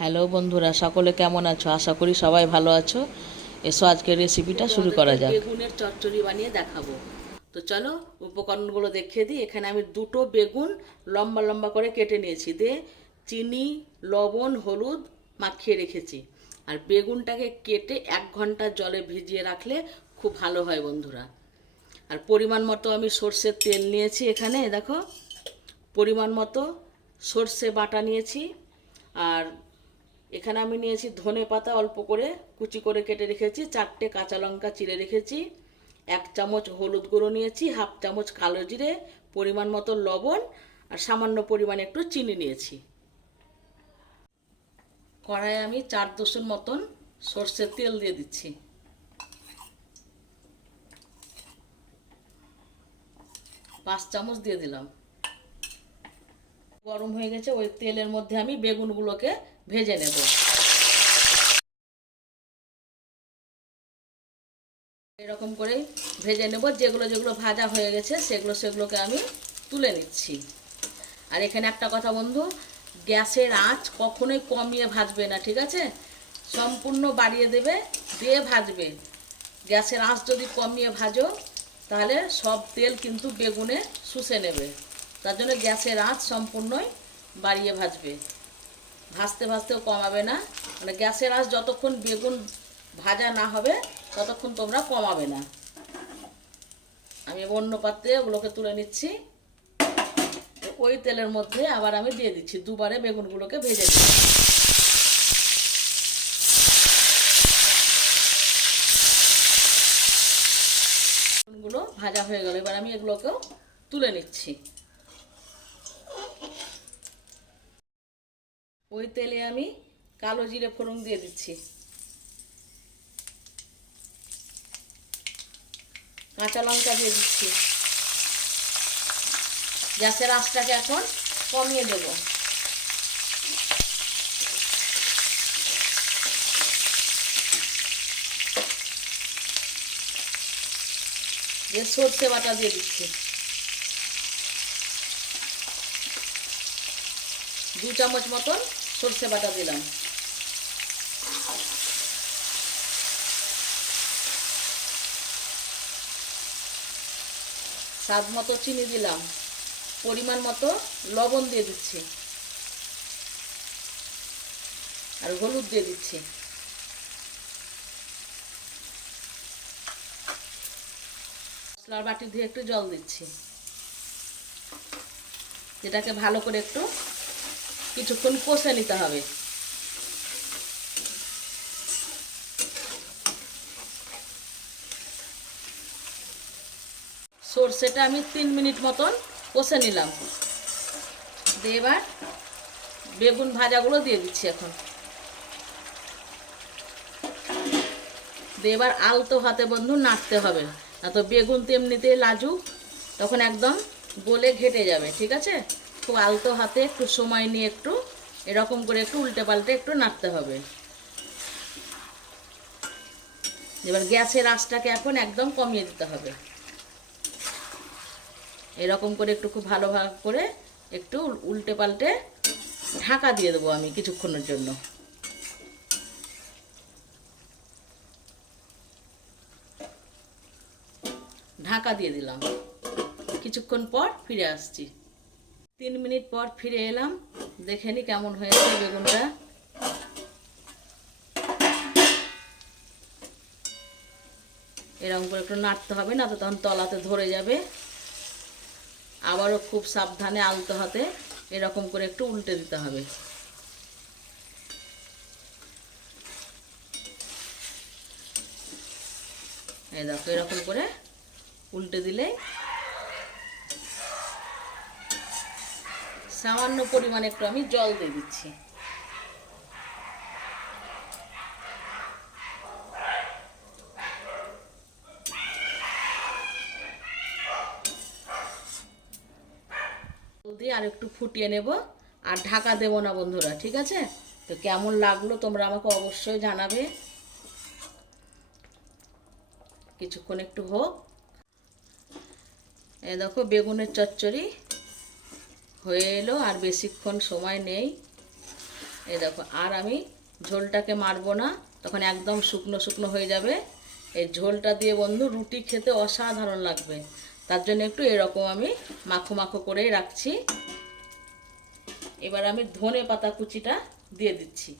Hello বন্ধুরা সকলে কেমন আছো? আশা করি সবাই ভালো আছো। এসো আজকের রেসিপিটা শুরু করা যাক। বেগুনের চচ্চড়ি বানিয়ে দেখাবো। তো চলো উপকরণগুলো দেখিয়ে দিই। এখানে আমি দুটো বেগুন লম্বা লম্বা করে কেটে নিয়েছি। দিয়ে চিনি লবণ হলুদ মাখিয়ে রেখেছি। আর বেগুনটাকে কেটে এক ঘণ্টা জলে ভিজিয়ে রাখলে খুব ভালো হয় বন্ধুরা। আর পরিমাণ মতো আমি সর্ষের তেল নিয়েছি এখানে দেখো। পরিমাণ মতো সর্ষে বাটা নিয়েছি। আর এখানে আমি নিয়েছি ধনে পাতা অল্প করে কুচি করে কেটে রেখেছি, চারটে কাঁচা লঙ্কা চিড়ে রেখেছি, এক চামচ হলুদ গুঁড়ো নিয়েছি, হাফ চামচ কালো জিরে, পরিমাণ মতো লবণ আর সামান্য পরিমাণে একটু চিনি নিয়েছি। কড়াইয়ে আমি চার দোষের মতন সর্ষের তেল দিয়ে দিচ্ছি। পাঁচ চামচ দিয়ে দিলাম। গরম হয়ে গেছে, ওই তেলের মধ্যে আমি বেগুনগুলোকে ভেজে নেব। এরকম করে ভেজে নেব, যেগুলো যেগুলো ভাজা হয়ে গেছে সেগুলো সেগুলোকে আমি তুলে নিচ্ছি। আর এখানে একটা কথা বন্ধু, গ্যাসের আঁচ কখনোই কমিয়ে ভাজবে না, ঠিক আছে? সম্পূর্ণ বাড়িয়ে দেবে, দিয়ে ভাজবে। গ্যাসের আঁচ যদি কমিয়ে ভাজো, তাহলে সব তেল কিন্তু বেগুনে শুষে নেবে। তার জন্য গ্যাসের আঁচ সম্পূর্ণই বাড়িয়ে ভাজবে। ভাজতে ভাজতেও কমাবে না। মানে গ্যাসের আঁচ যতক্ষণ বেগুন ভাজা না হবে, ততক্ষণ তোমরা কমাবে না। আমি অন্য পাত্রে ওগুলোকে তুলে নিচ্ছি। ওই তেলের মধ্যে আবার আমি দিয়ে দিচ্ছি। দুবারে বেগুনগুলোকে ভেজে দিচ্ছি ভাজা হয়ে গেল। এবার আমি এগুলোকেও তুলে নিচ্ছি। ওই তেলে আমি কালো জিরে ফোড়ন দিয়ে দিচ্ছি। কাঁচা লঙ্কা দিয়ে দিচ্ছি। গ্যাসের আঁচটাকে এখন কমিয়ে দেব। দিয়ে সর্ষে বাটা দিয়ে দিচ্ছি। দু চামচ মতন সর্ষে বাটা দিলাম। স্বাদ মতো চিনি দিলাম। পরিমাণ মতো লবণ দিয়ে দিচ্ছি। আর হলুদ দিয়ে দিচ্ছি। মশলার বাটি দিয়ে একটু জল দিচ্ছি। যেটাকে ভালো করে একটু কিছুক্ষণ কষে নিতে হবে। সর্ষেটা আমি তিন মিনিট মতন কষে নিলাম। দিয়ে এবার বেগুন ভাজাগুলো দিয়ে দিচ্ছি এখন। দিয়ে এবার আলতো হাতে বন্ধু নাড়তে হবে, না তো বেগুন তো এমনিতে লাজুক, তখন একদম গলে ঘেটে যাবে, ঠিক আছে? খুব আলতো হাতে একটু সময় নিয়ে একটু এরকম করে একটু উল্টে পাল্টে একটু নাড়তে হবে। এবার গ্যাসের আঁচটাকে এখন একদম কমিয়ে দিতে হবে। এরকম করে একটু খুব ভালো ভাগ করে একটু উল্টে পাল্টে ঢাকা দিয়ে দেবো আমি কিছুক্ষণের জন্য। ঢাকা দিয়ে দিলাম। কিছুক্ষণ পর ফিরে আসছি। তিন মিনিট পর ফিরে এলাম। দেখে নি কেমন হয়েছে বেগুনটা। এরকম করে একটু নাড়তে হবে না তো তখন তলাতে ধরে যাবে। আবারও খুব সাবধানে আলতো হাতে এরকম করে একটু উল্টে দিতে হবে। এই দেখো এরকম করে উল্টে দিলে সামান্য পরিমাণে একটু আমি জল দিয়ে দিচ্ছি। আর একটু ফুটিয়ে নেব। আর ঢাকা দেবো না বন্ধুরা, ঠিক আছে? তো কেমন লাগল তোমরা আমাকে অবশ্যই জানাবে। কিছুক্ষণ একটু হোক। এ দেখো, বেগুনের চচ্চড়ি। হয়ে এলো, আর বেশিক্ষণ সময় নেই। এই দেখো, আর আমি ঝোলটাকে মারবো না, তখন একদম শুকনো শুকনো হয়ে যাবে। এই ঝোলটা দিয়ে বন্ধু রুটি খেতে অসাধারণ লাগবে। তার জন্য একটু এরকম আমি মাখো মাখো করেই রাখছি। এবার আমি ধনে পাতা কুচিটা দিয়ে দিচ্ছি।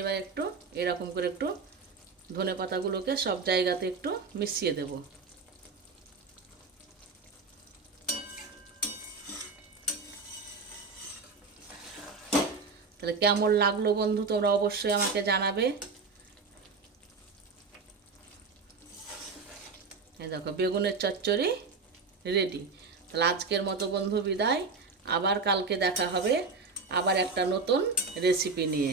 এবার একটু এরকম করে একটু ধনে পাতাগুলোকে সব জায়গাতে একটু মিশিয়ে দেব। তাহলে কেমন লাগল বন্ধু? তোমরা অবশ্যই আমাকে জানাবে। দেখো, বেগুনের চচ্চড়ি রেডি তাহলে আজকের মতো বন্ধু বিদায়। আবার কালকে দেখা হবে আবার একটা নতুন রেসিপি নিয়ে।